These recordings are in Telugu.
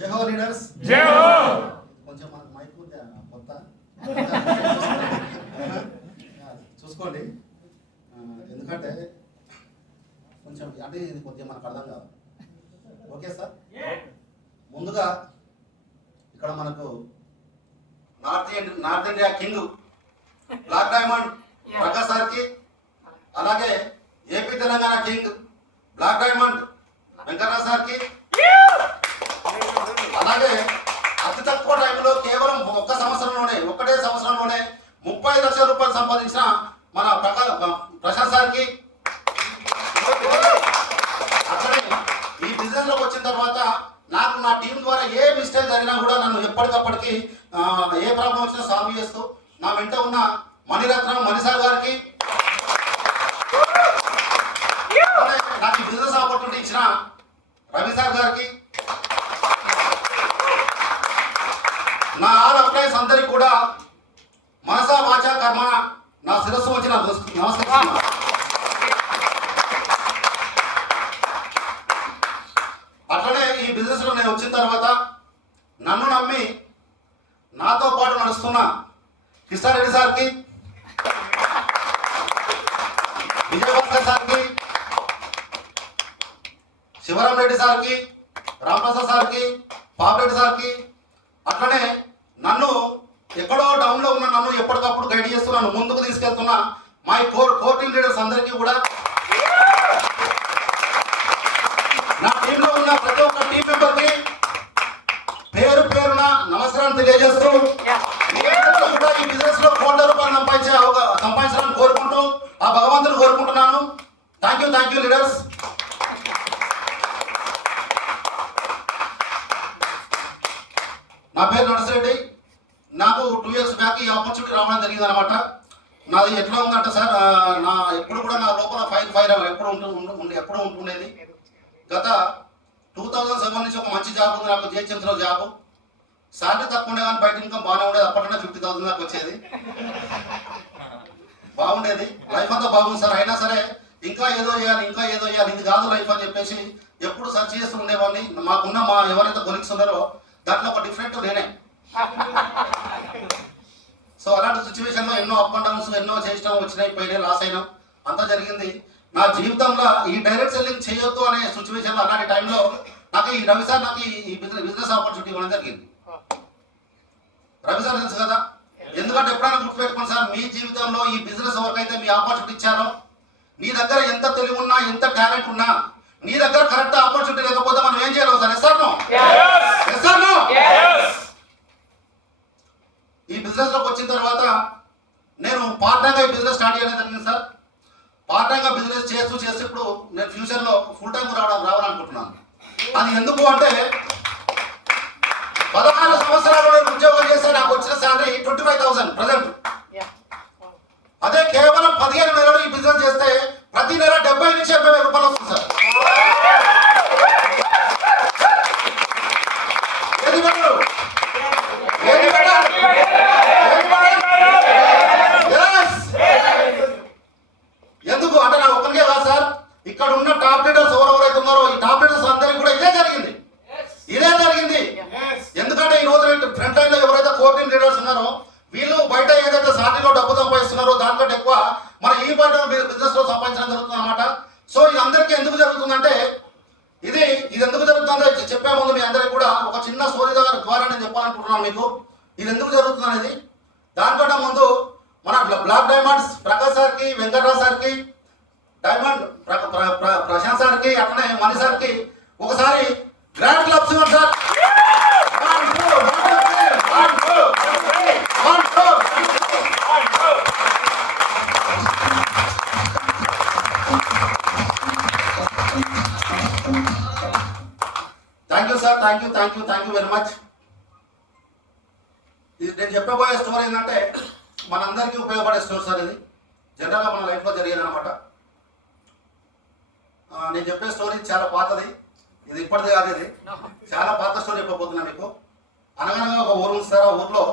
జై హో లీడర్స్, జై హో. కొంచెం మనకు మైక్ ఉంది కొత్త చూసుకోండి. ఎందుకంటే కొంచెం అంటే ఇది కొద్దిగా మనకు అర్థం కాదు. ఓకే సార్, ముందుగా ఇక్కడ మనకు north India king black diamond Prakash సార్కి, అలాగే AP Telangana king black diamond Venkatarao సార్కి, అలాగే అతి తక్కువ టైంలో కేవలం ఒక్కటే సంవత్సరంలోనే 30 లక్షల రూపాయలు సంపాదించిన మన ప్రశాంత్ సార్కి, అట్లనే ఈ బిజినెస్ లోకి వచ్చిన తర్వాత నాకు నా టీం ద్వారా ఏ మిస్టేక్ జరిగినా కూడా నన్ను ఎప్పటికప్పటికి ఏ ప్రాబ్లం వచ్చినా సాల్వ్ చేస్తూ నా వెంట ఉన్న మణిరత్నం మణిసార్ గారికి, నాకు ఈ బిజినెస్ ఆపర్చునిటీ ఇచ్చిన రవి సార్ గారికి, నా ఆల్ అప్లైన్స్ అందరికి కూడా మనసా వాచా కర్మ నా శిరస్సు వచ్చి నమస్కరిస్తున్నా. అట్లనే ఈ బిజినెస్ లో నేను వచ్చిన తర్వాత నన్ను నమ్మి నాతో పాటు నడుస్తున్న కిషారెడ్డి సార్కి, విజయభాస్కర్ సార్కి, శివరాం రెడ్డి సార్కి, రామప్రసాద్ సార్కి, పాపిరెడ్డి సార్కి, అట్లనే నన్ను ఎక్కడో డౌన్ లో ఉన్న నన్ను ఎప్పటికప్పుడు గైడ్ చేస్తూ నన్ను ముందుకు తీసుకెళ్తున్న మై కోర్ టీమ్ లీడర్స్ అందరికీ కూడా, నా టీంలో ఉన్న ప్రతి ఒక్క టీం మెంబర్ కి పేరు పేరున నమస్కారం తెలియజేస్తూ కూడా ఈ బిజినెస్ లో ₹1,00,00,000 సంపాదించాలని కోరుకుంటూ ఆ భగవంతుని కోరుకుంటున్నాను. Thank you leaders. నా పేరు నరసిరెడ్డి. నాకు 2 years బ్యాక్ ఈ ఆపర్చునిటీ రావడం జరిగింది అనమాట. నాది ఎట్లా ఉందంటే సార్, నా ఎప్పుడు కూడా నా లోపల ఫైర్ ఎప్పుడు ఉంటుండేది. గత 2007 నుంచి ఒక మంచి జాబ్ ఉంది నాకు, జిహెచ్ఎంసీలో జాబ్. శాలరీ తక్కువ ఉండే కానీ బయట ఇన్కమ్ బాగానే ఉండేది. అప్పట్లోనే 50,000 దాకా వచ్చేది, బాగుండేది. లైఫ్ అంతా బాగుంది సార్. అయినా సరే ఇంకా ఏదో చేయాలి ఇది కాదు లైఫ్ అని చెప్పేసి ఎప్పుడు సర్చ్ చేస్తూ ఉండేవాడిని. మాకున్న ఎవరైతే కొలీగ్స్ ఉన్నారో దాంట్లో ఒక డిఫరెంట్ నేనే. సో అలాంటి సిచ్యువేషన్ లో ఎన్నో అప్ అండ్ డౌన్స్, ఎన్నో చేసినాం, వచ్చినాయి, పోయినాయి, లాస్ అయినాం, అంతా జరిగింది. నా జీవితంలో ఈ డైరెక్ట్ సెల్లింగ్ చేయొద్దు అనే సిచ్యువేషన్ లో అలాంటి టైంలో నాకు ఈ రవి సార్ నాకు ఈ బిజినెస్ ఆపర్చునిటీ ఇవ్వడం జరిగింది. రవి సార్ తెలుసు కదా, ఎందుకంటే ఎప్పుడైనా గుర్తుపెట్టుకోండి సార్, మీ జీవితంలో ఈ బిజినెస్ ఎవరికైతే మీ ఆపర్చునిటీ ఇచ్చారో, నీ దగ్గర ఎంత తెలివి ఉన్నా, ఎంత టాలెంట్ ఉన్నా, నీ దగ్గర కరెక్ట్ ఆపర్చునిటీ లేకపోతే మనం ఏం చేయలేము సార్. Yes sir no. ఈ బిజినెస్ లోకి వచ్చిన తర్వాత నేను పార్ట్ టైం గా ఈ బిజినెస్ స్టార్ట్ చేయడం జరిగింది సార్. పార్ట్ టైం గా బిజినెస్ చేస్తూ ఇప్పుడు నేను ఫ్యూచర్ లో ఫుల్ టైం రావాలనుకుంటున్నాను. అది ఎందుకు అంటే 14 సంవత్సరాలు నేను ఉద్యోగం చేస్తే నాకు వచ్చిన శాలరీ 25,000 ప్రజెంట్. అదే కేవలం 15 నెలలు ఈ బిజినెస్ చేస్తే ప్రతి నెల 70 నుంచి 80,000 రూపాయలు వస్తుంది సార్. ఎందుకు అంటే నా ఒక్కరికే కాదు సార్, ఇక్కడ ఉన్న టాప్ లీడర్స్ ఎవరెవరైతే ఉన్నారో ఈ టాప్ లీడర్స్ అందరికీ కూడా ఇదే జరిగింది. ఎందుకంటే ఈ రోజు ఫ్రంట్ లైన్ లో ఎవరైతే కోర్ టీమ్ లీడర్స్ ఉన్నారో వీళ్ళు బయట ఏదైతే సాటిలో డబ్బు సంపాదిస్తున్నారో దానికంటే ఎక్కువ మన ఈ పార్టీ బిజినెస్ లో సంపాదించడం జరుగుతుంది అనమాట. సో ఇది అందరికీ ఎందుకు జరుగుతుందంటే ఇది ఎందుకు జరుగుతుందో చెప్పే ముందు మీ అందరికి కూడా ఒక చిన్న స్టోరీ ద్వారా నేను చెప్పాలనుకుంటున్నాను మీకు ఇది ఎందుకు జరుగుతుంది అనేది. దానికంటే ముందు మన బ్లాక్ డైమండ్స్ ప్రకాష్ సార్కి, వెంకటరావు సార్కి, డైమండ్ ప్రశాంత్ సార్కి, అట్లనే మణి సార్కి ఒకసారి గ్రాండ్ క్లబ్స్ ఇవ్వండి sir. Thank you sir, thank you very much. ఇది నేను చెప్పబోయే స్టోరీ ఏంటంటే మనందరికీ ఉపయోగపడే స్టోరీ సార్. ఇది జనరల్గా మన లైఫ్లో జరిగేది అనమాట. నేను చెప్పే స్టోరీ చాలా పాతది, ఇది ఇప్పటిది కాదు, ఇది చాలా పాత స్టోరీ చెప్పబోతున్నా మీకు. అనగనగా ఒక ఊరు ఉంది సార్. ఆ ఊర్లో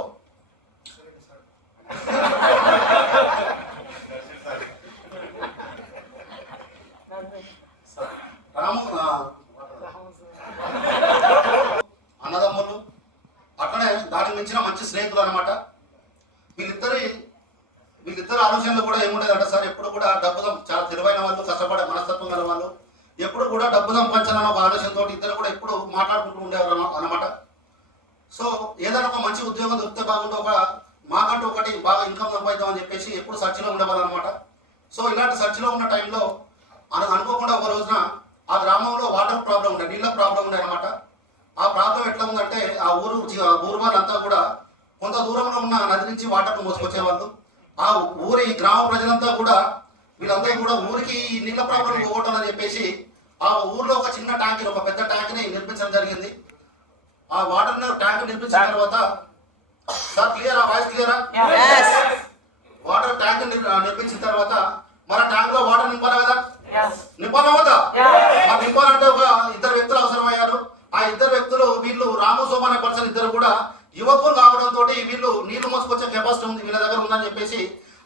రాము మించిన మంచి స్నేహితులు అనమాట. వీళ్ళిద్దరు ఆలోచనలు కూడా ఏముండేదంటే సార్ ఎప్పుడు కూడా డబ్బు చాలా తెలివైన వాళ్ళు, కష్టపడే మనస్తత్వం గల వాళ్ళు, ఎప్పుడు కూడా డబ్బు సంపాదించాలన్న ఒక ఆలోచనతో ఇద్దరు కూడా ఎప్పుడు మాట్లాడుకుంటూ ఉండేవారు అనమాట. సో ఏదైనా ఒక మంచి ఉద్యోగం దొరికితే బాగుంటే మాకంటూ ఒకటి బాగా ఇన్కమ్ సంపాదిద్దామని చెప్పేసి ఎప్పుడు సర్చ్లో ఉండేవాళ్ళు అనమాట. సో ఇలాంటి సర్చ్లో ఉన్న టైంలో అనుకోకుండా ఒక రోజున ఆ గ్రామంలో వాటర్ ప్రాబ్లం ఉండే, నీళ్ళ ప్రాబ్లం ఉండే అనమాట. ఆ ప్రాబ్లం ఎట్లా ఉందంటే ఆ ఊరు వాళ్ళంతా కూడా కొంత దూరంలో ఉన్న నది నుంచి వాటర్ను మోసుకొచ్చేవాళ్ళు. ఆ ఊరి గ్రామ ప్రజలంతా కూడా వీళ్ళందరూ కూడా ఊరికి ఈ నీళ్ళ ప్రాబ్లం పోగొట్టాలని చెప్పేసి ఆ ఊర్లో ఒక చిన్న ట్యాంక్, ఒక పెద్ద ట్యాంక్ని నిర్మించడం జరిగింది. ఆ వాటర్ ట్యాంక్ నిర్మించిన తర్వాత సార్ క్లియరా, వాయిస్ క్లియరా? వాటర్ ట్యాంక్ నిర్మించిన తర్వాత మన ట్యాంక్ లో వాటర్ నింపాలి కదా, నింపాలా వద్దా? ఆ నింపాలంటే ఒక ఇద్దరు వ్యక్తులు అవసరమయ్యారు. ఆ ఇద్దరు వ్యక్తులు వీళ్ళు రాము సోమ అనే పర్సన్ ఇద్దరు కూడా యువకులు కావడంతో వీళ్ళు నీళ్లు మోసుకొచ్చే కెపాసిటీ ఉంది వీళ్ళ దగ్గర ఉందని చెప్పేసి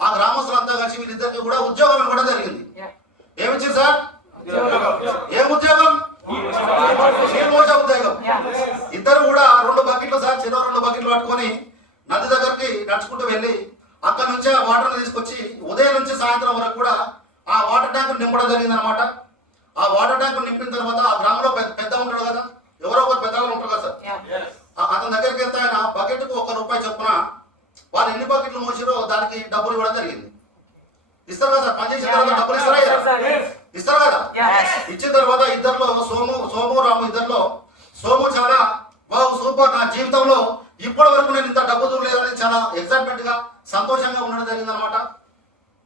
ఆ గ్రామస్తులంతా కలిసి వీళ్ళిద్దరికి కూడా ఉద్యోగం ఇవ్వడం జరిగింది. ఏమిచ్చింది సార్? ఏం ఉద్యోగం? నీళ్ళు మోసే ఉద్యోగం. ఇద్దరు కూడా 2 బకెట్లు సార్, చిన్న 2 బకెట్లు పట్టుకొని నది దగ్గరికి నడుచుకుంటూ వెళ్ళి అక్కడ నుంచి ఆ వాటర్ తీసుకొచ్చి ఉదయం నుంచి సాయంత్రం వరకు కూడా ఆ వాటర్ ట్యాంక్ నింపడం జరిగింది అనమాట. ఆ వాటర్ ట్యాంక్ నింపిన తర్వాత ఆ గ్రామంలో పెద్ద ఉంటాడు కదా, ఎవరో ఒకరు పెద్దగా ఉంటారు కదా సార్, అతని దగ్గరికి వెళ్తే ఆయన బకెట్కు ₹1 చొప్పున వాళ్ళు ఎన్ని బకెట్లు మోసిరో దానికి డబ్బులు ఇవ్వడం జరిగింది. ఇస్తారు కదా సార్, పనిచేసిన తర్వాత డబ్బులు ఇస్తారా? ఇస్తారు కదా. ఇచ్చిన తర్వాత ఇద్దరిలో సోము రాము ఇద్దరిలో సోము చాలా బాగు సూపర్, నా జీవితంలో ఇప్పటి వరకు నేను ఇంత డబ్బు దూరలేదని చాలా ఎక్సైట్మెంట్ గా సంతోషంగా ఉండడం జరిగింది అనమాట.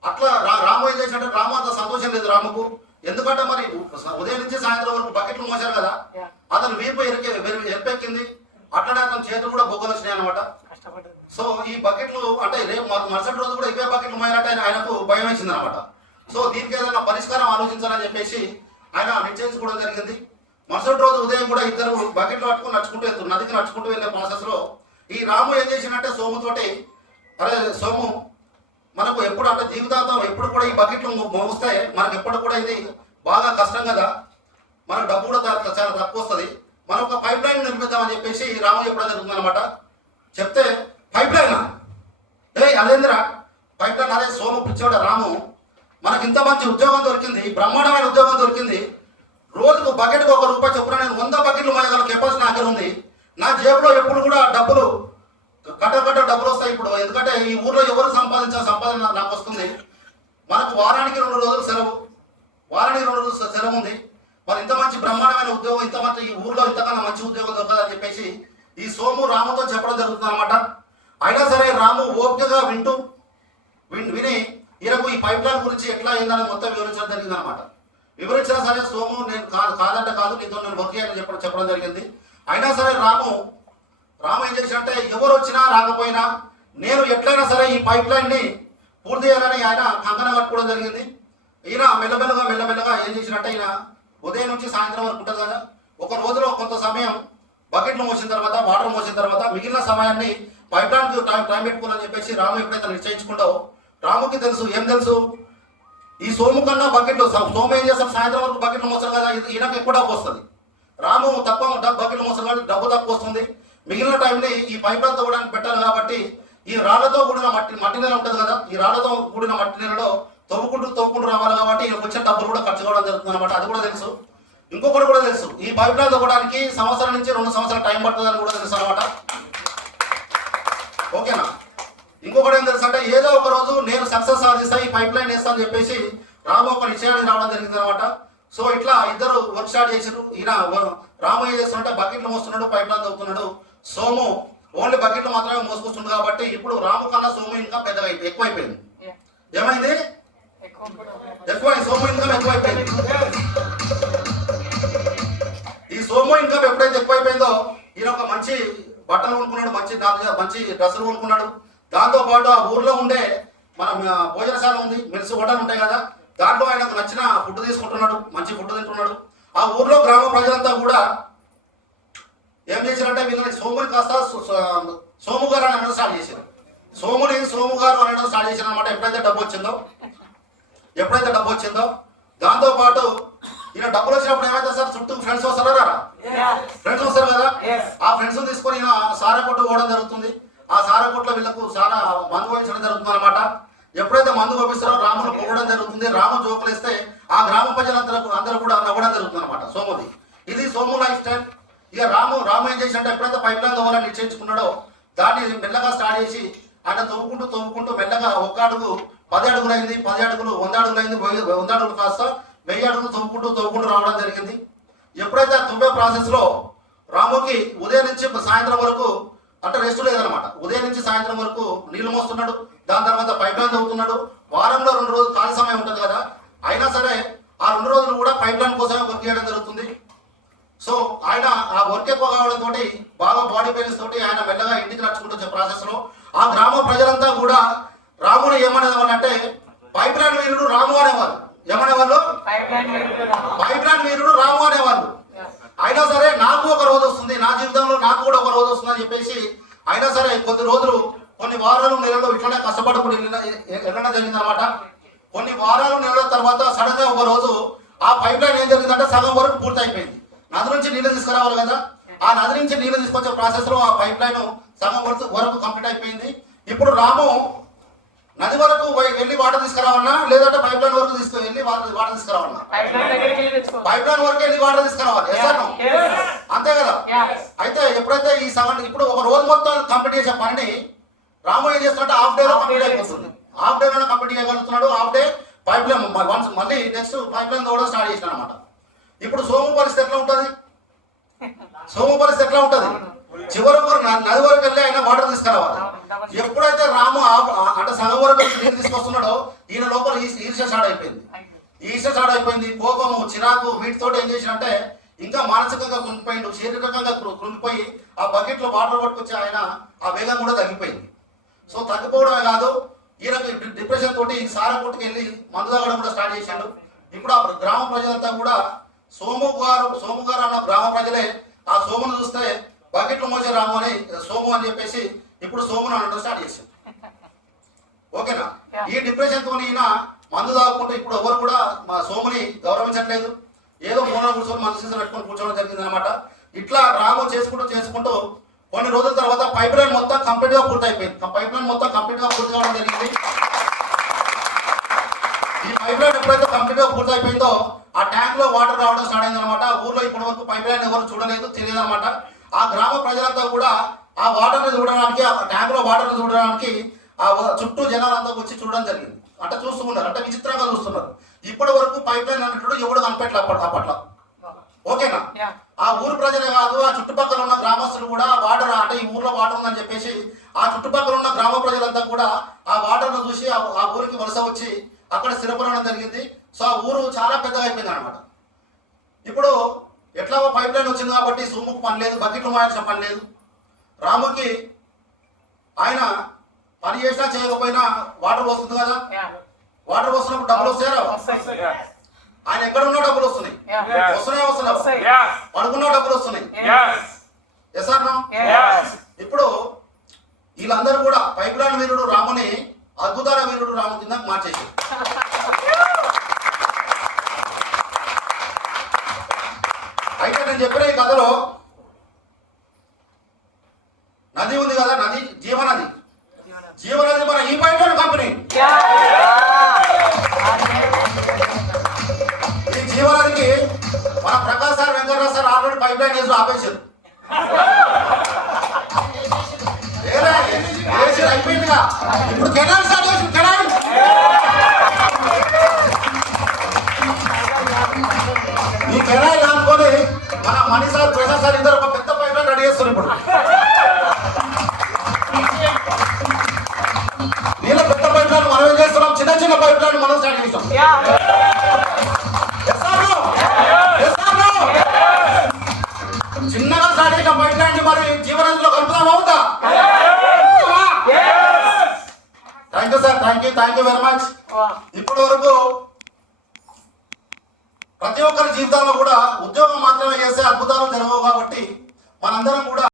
అట్లా రాము ఏం చేసినట్టే రాము అంత సంతోషం లేదు రాముకు. ఎందుకంటే మరి ఉదయం నుంచి సాయంత్రం వరకు బకెట్లు మోసారు కదా, అతను వీపు ఎరిపెక్కింది. అట్లనే అతని చేతులు కూడా బొగ్గలు వచ్చినాయి అనమాట. సో ఈ బకెట్లు అంటే రేపు మరుసటి రోజు కూడా ఇవే బకెట్లు మోయాలంటే ఆయనకు భయం వేసింది అనమాట. సో దీనికి ఏదైనా పరిష్కారం ఆలోచించాలని చెప్పేసి ఆయన నిశ్చయించుకోవడం జరిగింది. మరుసటి రోజు ఉదయం కూడా ఇద్దరు బకెట్లు పట్టుకుని నడుచుకుంటూ వెళ్తారు. నదికి నడుచుకుంటూ వెళ్ళే ప్రాసెస్ లో ఈ రాము ఏం చేసినట్టే సోముతోటి, అరే సోము మనకు ఎప్పుడు అంటే జీవితాంతం ఎప్పుడు కూడా ఈ బకెట్లు మోస్తే మనకు ఎప్పుడు కూడా ఇది బాగా కష్టం కదా, మనకు డబ్బు కూడా చాలా తక్కువ వస్తుంది, మనం ఒక పైప్ లైన్ నిర్మిద్దామని చెప్పేసి రాము చెప్పడం జరుగుతుంది అనమాట. చెప్తే పైప్ లైనా అదేందిరా పైప్ లైన్? అదే సోము పిచ్చోడ రాము, మనకి ఇంత మంచి ఉద్యోగం దొరికింది, బ్రహ్మాండమైన ఉద్యోగం దొరికింది, రోజుకు బకెట్కి ₹1 చొప్పున నేను 100 బకెట్లు మోయగల కెపాసిటీ నా దగ్గర ఉంది, నా జేబులో ఎప్పుడు కూడా డబ్బులు కట్ట డబ్బులు వస్తాయి ఇప్పుడు, ఎందుకంటే ఈ ఊర్లో ఎవరు సంపాదన నాకు వస్తుంది, మనకు వారానికి 2 రోజులు సెలవు, వారానికి 2 రోజులు సెలవు ఉంది, మరి ఇంత మంచి బ్రహ్మాండమైన ఉద్యోగం, ఇంత మంచి ఈ ఊర్లో ఇంతకన్నా మంచి ఉద్యోగం దొరకదని చెప్పేసి ఈ సోము రాముతో చెప్పడం జరుగుతుంది అనమాట. అయినా సరే రాము ఓపికగా విని ఈయనకు ఈ పైప్ లైన్ గురించి ఎట్లా అయిందని మొత్తం వివరించడం జరిగింది అనమాట. వివరించినా సరే సోము నేను కాదంటే కాదు, నీతో నేను వర్క్ చేయాలని చెప్పడం జరిగింది. అయినా సరే రాము ఏం చేసినట్టే ఎవరు వచ్చినా రాకపోయినా నేను ఎట్లయినా సరే ఈ పైప్ లైన్ ని పూర్తి చేయాలని ఆయన కంకణం కట్టుకోవడం జరిగింది. ఈయన మెల్లమెల్లగా ఏం చేసినట్టే ఈయన ఉదయం నుంచి సాయంత్రం వరకు ఉంటుంది కదా, ఒక రోజులో కొంత సమయం బకెట్లు మోసిన తర్వాత వాటర్ మోసిన తర్వాత మిగిలిన సమయాన్ని పైప్ లైన్కి టైం పెట్టుకోవాలని చెప్పేసి రాము ఎప్పుడైతే నిశ్చయించుకుంటావో రాముకి ఏం తెలుసు ఈ సోము కన్నా బకెట్లు, సోము ఏం చేస్తాం సాయంత్రం వరకు బకెట్లు మోస్తారు కదా, ఈయనకు ఎక్కువ డబ్బు వస్తుంది, రాము తక్కువ బకెట్లు మోస్తారు కాబట్టి డబ్బు తక్కువ వస్తుంది, మిగిలిన టైంని ఈ పైప్ లైన్ తవ్వడానికి పెట్టాలి కాబట్టి ఈ రాళ్లతో కూడిన మట్టి నేల ఉంటుంది కదా, ఈ రాళ్లతో కూడిన మట్టి నేలలో తవ్వుకుంటూ రావాలి కాబట్టి వచ్చే డబ్బులు కూడా ఖర్చు కావడం జరుగుతుంది అనమాట. అది కూడా తెలుసు. ఇంకొకటి కూడా తెలుసు, ఈ పైప్ లైన్ తవ్వడానికి సంవత్సరం నుంచి 2 సంవత్సరాల టైం పడుతుందని కూడా తెలుసు అనమాట. ఓకేనా? ఇంకొకటి ఏం తెలుసు అంటే ఏదో ఒక రోజు నేను సక్సెస్ సాధిస్తా, ఈ పైప్ లైన్ వేస్తా అని చెప్పేసి రాము ఒక నిశ్చయానికి రావడం జరిగింది అనమాట. సో ఇట్లా ఇద్దరు వర్క్ స్టార్ట్ చేసారు. ఈయన రాము ఏం చేస్తుంటే బకెట్లు మోస్తున్నాడు, పైప్ లైన్ తవ్వుతున్నాడు, సోము ఓన్లీ బకెట్లు మాత్రమే మోసుకొస్తుంది కాబట్టి ఇప్పుడు రాము కన్నా సోము ఇంకా పెద్దగా ఎక్కువైపోయింది. ఏమైంది? సోము ఇన్కమ్ ఎక్కువైపోయింది. ఈ సోము ఇన్కమ్ ఎప్పుడైతే ఎక్కువైపోయిందో ఈయన ఒక మంచి బట్టలు కొనుక్కున్నాడు, మంచి డ్రెస్సులు కొనుక్కున్నాడు. దాంతో పాటు ఆ ఊర్లో ఉండే మన భోజనశాల ఉంది, మెల్స్ హోటల్ ఉంటాయి కదా, దాంట్లో ఆయనకు నచ్చిన ఫుడ్ తీసుకుంటున్నాడు, మంచి ఫుడ్ తింటున్నాడు. ఆ ఊర్లో గ్రామ ప్రజలంతా కూడా ఏం చేశారంటే వీళ్ళని సోముని కాస్త సోము గారు అని అనడం స్టార్ట్ చేశారు. సోము గారు అనడం స్టార్ట్ చేశారు అనమాట. ఎప్పుడైతే డబ్బు వచ్చిందో దాంతో పాటు ఈయన డబ్బులు వచ్చినప్పుడు ఏమైతే సార్ చుట్టూ ఫ్రెండ్స్ వస్తారా రారా? ఫ్రెండ్స్ వస్తారు కదా, ఆ ఫ్రెండ్స్ తీసుకొని ఈయన సారా కొట్టు పోవడం జరుగుతుంది. ఆ సారా కొట్లో వీళ్ళకు సారా మందు పంపించడం జరుగుతుంది అనమాట. ఎప్పుడైతే మందు పంపిస్తారో రామును పొగడం జరుగుతుంది. రాము జోకులు వేస్తే ఆ గ్రామ ప్రజలందరూ కూడా నవ్వడం జరుగుతుంది అనమాట సోముది. ఇది సోము లైఫ్ స్టైల్. ఇక రాము ఏం చేసినట్టు ఎప్పుడైతే పైప్ లైన్ తవ్వాలని నిశ్చయించుకున్నాడో దాన్ని మెల్లగా స్టార్ట్ చేసి ఆయన తవ్వుకుంటూ మెల్లగా 1 అడుగు 10 అడుగులైంది, 10 అడుగులు 100 అడుగులైంది, 100 అడుగులు కాస్త 1000 అడుగులు తవ్వుకుంటూ రావడం జరిగింది. ఎప్పుడైతే ఆ తవ్వే ప్రాసెస్లో రాముకి ఉదయం నుంచి సాయంత్రం వరకు అంటే రెస్ట్ లేదనమాట. ఉదయం నుంచి సాయంత్రం వరకు నీళ్లు మోస్తున్నాడు. దాని తర్వాత పైప్ లైన్ తవ్వుతున్నాడు. వారంలో 2 రోజులు ఖాళీ సమయం ఉంటుంది కదా, అయినా సరే ఆ 2 రోజులు కూడా పైప్ లైన్ కోసమే వర్క్ చేయడం జరుగుతుంది. సో ఆయన ఆ వర్క్ ఎక్కువ కావడంతో బాగా బాడీ పెయిన్స్ తోటి ఆయన మెల్లగా ఇంటికి నడుచుకుంటూ వచ్చే ప్రాసెస్ లో ఆ గ్రామ ప్రజలంతా కూడా రాముని ఏమనేవాళ్ళు అంటే పైప్ లైన్ వీరుడు రాము అనేవాళ్ళు. ఏమనేవాళ్ళు? పైప్ లైన్ వీరుడు రాము అనేవాళ్ళు. అయినా సరే నాకు ఒక రోజు వస్తుంది, నా జీవితంలో నాకు కూడా ఒక రోజు వస్తుంది అని చెప్పేసి అయినా సరే కొద్ది రోజులు, కొన్ని వారాలు నెలలు ఇట్లనే కష్టపడుకుని వెళ్ళడం జరిగింది అనమాట. కొన్ని వారాలు నెలల తర్వాత సడన్ గా ఒక రోజు ఆ పైప్ లైన్ ఏం జరిగిందంటే సగం వరకు పూర్తి అయిపోయింది. నది నుంచి నీళ్ళు తీసుకురావాలి కదా, ఆ నది నుంచి నీళ్ళు తీసుకొచ్చే ప్రాసెస్ లో ఆ పైప్ లైన్ సగం వరకు కంప్లీట్ అయిపోయింది. ఇప్పుడు రాము నది వరకు వెళ్ళి వాటర్ తీసుకురావాలన్నా లేదంటే పైప్ లైన్ వరకు వెళ్ళి వాటర్ తీసుకురావాలన్నా? పైప్ లైన్ వరకు వెళ్ళి వాటర్ తీసుకురావాలి. అంతే కదా. అయితే ఎప్పుడైతే ఈ సగం ఇప్పుడు ఒక రోజు మొత్తం కంప్లీట్ చేసే పనిని రాము ఏం చేస్తున్నట్టు హాఫ్ డే లో కంప్లీట్ అయిపోతుంది. హాఫ్ డే లో కంప్లీట్ చేయగలుగుతున్నాడు. హాఫ్ డే పైప్ లైన్ మళ్ళీ నెక్స్ట్ పైప్ లైన్ తోవడం స్టార్ట్ చేసిన అనమాట. ఇప్పుడు సోము పరిస్థితి ఎట్లా ఉంటుంది? చివరి నది వరకు వెళ్ళి ఆయన వాటర్ తీసుకురావాలి. ఎప్పుడైతే రాము అంటే సగం వరకు నీళ్ళు తీసుకొస్తున్నాడో ఈయన లోపల ఈర్ష్య స్టార్ట్ అయిపోయింది. కోపము, చిరాకు వీటితో ఏం చేసినంటే ఇంకా మానసికంగా కృంగిపోయిండు, శారీరకంగా కృంగిపోయి ఆ బకెట్ లో వాటర్ పట్టుకొచ్చి ఆయన ఆ వేగం కూడా తగ్గిపోయింది. సో తగ్గిపోవడమే కాదు, ఈయనకి డిప్రెషన్ తోటి సారా కొట్టుకెళ్ళి మందు తాగడం కూడా స్టార్ట్ చేశాడు. ఇప్పుడు ఆ గ్రామ ప్రజలంతా కూడా సోము గారు అన్న గ్రామ ప్రజలే ఆ సోమును చూస్తే బకెట్లు మోసే రాము అని సోము అని చెప్పేసి ఇప్పుడు సోమును అనడం స్టార్ట్ చేశారు. ఓకేనా? ఈ డిప్రెషన్ తో ఈయన మందు తాగుకుంటూ ఇప్పుడు ఎవరు కూడా మా సోముని గౌరవించట్లేదు. ఏదో మూల కూర్చొని మందు సీజన్ పెట్టుకొని కూర్చోవడం జరిగింది అనమాట. ఇట్లా రాము చేసుకుంటూ కొన్ని రోజుల తర్వాత పైప్ లైన్ మొత్తం కంప్లీట్ గా పూర్తి అయిపోయింది. పూర్తి కావడం జరిగింది. ఈ పైప్ లైన్ ఎప్పుడైతే కంప్లీట్ గా పూర్తి అయిపోయిందో ఆ ట్యాంక్ లో వాటర్ రావడం స్టార్ట్ అయింది అనమాట. ఊర్లో ఇప్పటి వరకు పైప్ లైన్ ఎవరు చూడలేదు, తెలియదు అనమాట. ఆ గ్రామ ప్రజలంతా కూడా ఆ వాటర్ ని చూడడానికి, ఆ ట్యాంక్ లో వాటర్ ని చూడడానికి ఆ చుట్టూ జనాలంతా వచ్చి చూడడం జరిగింది. అంటే చూస్తున్నారు, అంటే విచిత్రంగా చూస్తున్నారు. ఇప్పటి వరకు పైప్ లైన్ అన్నట్టు ఎవడు కనిపెట్టలేదు అప్పట్లో. ఓకేనా? ఆ ఊరు ప్రజలే కాదు, ఆ చుట్టుపక్కల ఉన్న గ్రామస్తులు కూడా వాటర్ అంటే ఈ ఊర్లో వాటర్ ఉందని చెప్పేసి ఆ చుట్టుపక్కల ఉన్న గ్రామ ప్రజలంతా కూడా ఆ వాటర్ ను చూసి ఆ ఊరికి వలస వచ్చి అక్కడ స్థిరపడడం జరిగింది. సో ఆ ఊరు చాలా పెద్దగా అయిపోయింది అనమాట. ఇప్పుడు ఎట్లా పైప్ లైన్ వచ్చింది కాబట్టి సోముకు పని లేదు, బకెట్లు మాయాల్సిన పని లేదు. రాముకి ఆయన పని చేసినా చేయకపోయినా వాటర్ వస్తుంది కదా, వాటర్ వస్తున్నప్పుడు డబ్బులు వస్తాయా? ఆయన ఎక్కడ ఉన్నా డబ్బులు వస్తున్నాయి. పడుకున్నా డబ్బులు వస్తున్నాయి. ఇప్పుడు వీళ్ళందరూ కూడా పైప్ లైన్ వీరుడు రాముని అద్భుతాల వీరుడు రాము కింద మార్చేసారు. అయితే నేను చెప్పిన ఈ కథలో నది ఉంది కదా, నది జీవనది మన ఈ పైప్ లైన్ కంపెనీ. ఈ జీవనదికి మన Prakash sir, Venkatarao sir already pipe line వేసి ఆపేశారు. అయిపోయిందిగా, ఇప్పుడు కెనాల్ స్టార్ట్ చేసి కెనాల్ ఈ కెనాల్ ఆనుకొని మన మణి సార్, ప్రసాద్ సార్ ఇద్దరు ఒక పెద్ద పైప్ లైన్ రెడీ చేస్తారు. ఇప్పుడు నీళ్ళ పెద్ద పైప్ లైన్ మనం ఏం చేస్తున్నాం, చిన్న పైప్ లైన్ మనం స్టార్ట్ చేస్తాం. చిన్నగా స్టార్ట్ చేసిన పైప్ లైన్ మరి జీవనదిలో కలుపుదాం, అవుతా? Thank you sir, thank you very much. ఇప్పటి వరకు ప్రతి ఒక్కరి జీవితంలో కూడా ఉద్యోగం మాత్రమే చేస్తే అద్భుతాలు జరగవు కాబట్టి మనందరం కూడా